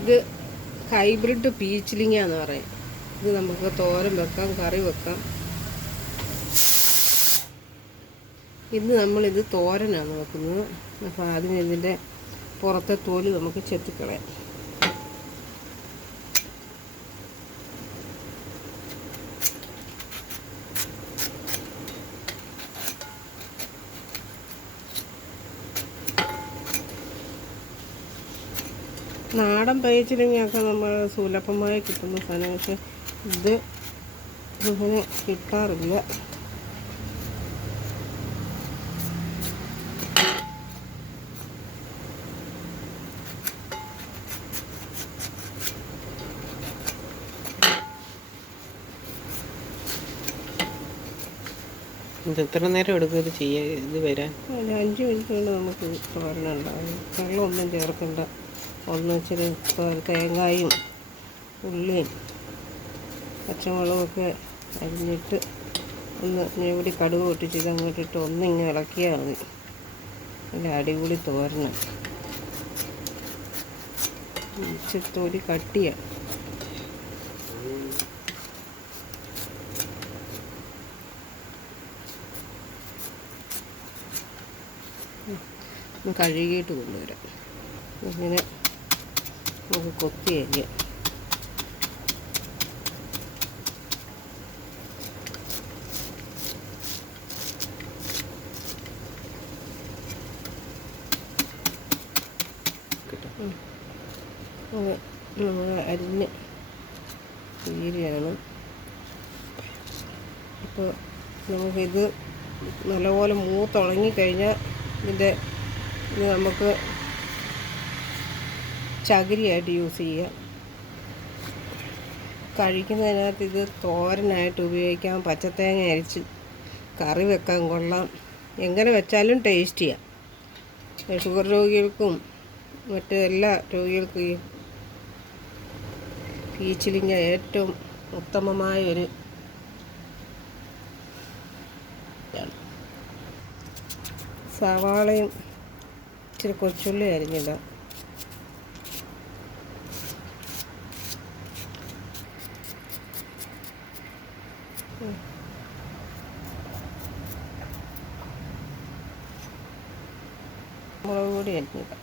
ഇത് ഹൈബ്രിഡ് പീച്ചിലിങ്ങ എന്ന് പറയും. ഇത് നമുക്ക് തോരൻ വെക്കാം, കറി വെക്കാം. ഇന്ന് നമ്മളിത് തോരനാണ് വെക്കുന്നത്. അപ്പോൾ ആദ്യം ഇതിൻ്റെ പുറത്തെ തോല് നമുക്ക് ചെത്തിക്കളയാം. നാടൻ പയച്ചിലിങ്ങയൊക്കെ നമ്മൾ സുലഭമായി കിട്ടുന്ന സാധനം, പക്ഷെ ഇത് അങ്ങനെ കിട്ടാറില്ല. ഇത് എത്ര നേരം എടുക്കും ഇത് ചെയ്യാൻ, ഇത് വരാൻ? 5 മിനിറ്റ് കൊണ്ട് നമുക്ക് തോരനുണ്ടാകും. വെള്ളമൊന്നും ചേർക്കണ്ട. ഒന്ന് ഇച്ചിരി തേങ്ങായും ഉള്ളിയും പച്ചമുളകൊക്കെ അരിഞ്ഞിട്ട് ഒന്ന് ഞെവിടി കടുക് പൊട്ടിച്ച് ഇത് അങ്ങോട്ടിട്ട് ഒന്നിങ്ങനെ ഇളക്കിയാൽ മതി. നല്ല അടിപൊളി തോരന്. ഇച്ചിരി തൊലി കട്ടിയാണ്. കഴുകിയിട്ട് കൊണ്ടുവരാം. ഇങ്ങനെ നമുക്ക് കൊത്തി അരിയാം. അത് നമ്മൾ അരിഞ്ഞ് തീരുകയാണ്. ഇപ്പോൾ നമുക്കിത് നല്ലപോലെ മൂത്തുണങ്ങിക്കഴിഞ്ഞാൽ ഇത് നമുക്ക് ചകിരിയായിട്ട് യൂസ് ചെയ്യാം. കഴിക്കുന്നതിനകത്ത് ഇത് തോരനായിട്ട് ഉപയോഗിക്കാം. പച്ചത്തേങ്ങ അരിച്ച് കറി വെക്കാൻ കൊള്ളാം. എങ്ങനെ വെച്ചാലും ടേസ്റ്റിയാണ്. ഷുഗർ രോഗികൾക്കും മറ്റ് എല്ലാ രോഗികൾക്കും ഈ പീച്ചിലിങ്ങ ഏറ്റവും ഉത്തമമായ ഒരു സവാളയും ഇച്ചിരി കൊച്ചുള്ളി അരിഞ്ഞിടാം. മുളക് പൊടി അരിഞ്ഞിടാം.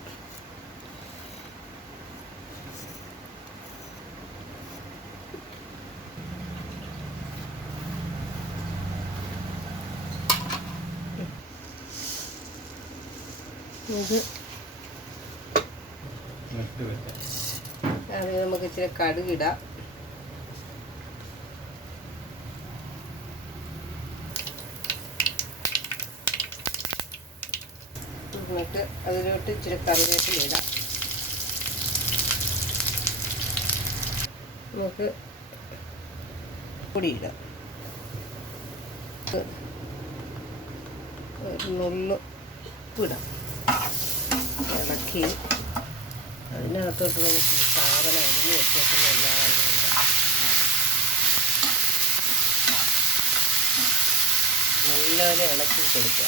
അത് നമുക്ക് ഇച്ചിരി കടുകിടാം. എന്നിട്ട് അതിലോട്ട് ഇച്ചിരി കറിവേപ്പില ഇടാം. നമുക്ക് പൊടി ഇടാം. ഒരു നുള്ളു ഉപ്പിടാം. ഇളക്കി അതിനകത്തോട്ട് നമുക്ക് സാധനം അരിഞ്ഞ് വെച്ചേക്കുന്ന എല്ലാം നല്ലപോലെ ഇളക്കി കൊടുക്കുക.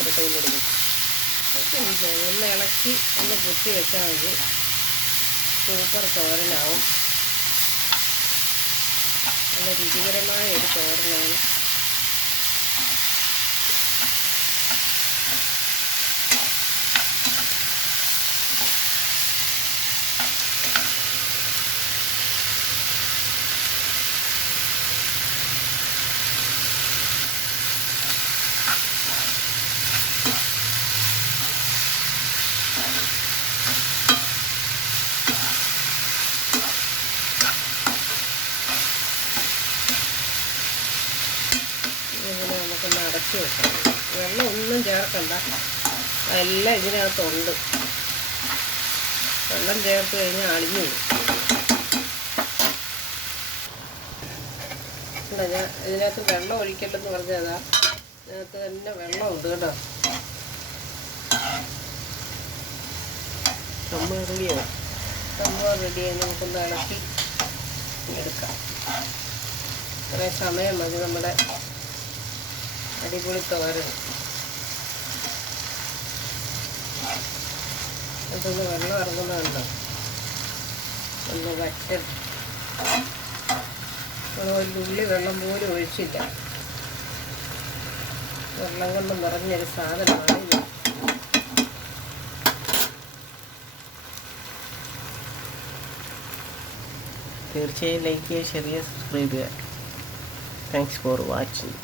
ഒരു ടൈം എടുക്കും. ഒന്ന് ഇളക്കി ഒന്ന് കുത്തി വെച്ചാൽ മതി. സൂപ്പർ തോരനാവും. നല്ല രുചികരമായ ഒരു തോരനാണ്. ഇങ്ങനെ നമുക്കൊന്ന് അടച്ചു വെക്കാം. വെള്ളം ഒന്നും ചേർക്കണ്ട. എല്ലാം ഇതിനകത്തുണ്ട്. വെള്ളം ചേർത്ത് കഴിഞ്ഞാൽ അളിഞ്ഞു വരും. ഞാൻ ഇതിനകത്ത് വെള്ളം ഒഴിക്കട്ടെന്ന് പറഞ്ഞതാ. ഇതിനകത്ത് തന്നെ വെള്ളമുണ്ട് കേട്ടോ. സംഭവം റെഡിയായി. നമുക്കൊന്ന് ഇളക്കി എടുക്കാം. ഇത്രയും സമയം മതി നമ്മുടെ അടിപൊളി തോരൻ. അതൊന്ന് വെള്ളം ഇറങ്ങുന്നുണ്ടോ, ഒന്ന് വറ്റൽ. ഒരു ഉള്ളി വെള്ളം പോലും ഒഴിച്ചില്ല. വെള്ളം കൊണ്ട് നിറഞ്ഞൊരു സാധനമാണ് ഇത്. തീർച്ചയായും ലൈക്ക് ചെയ്യുക, ഷെയർ ചെയ്യുക, സബ്സ്ക്രൈബ് ചെയ്യുക. Thanks for watching.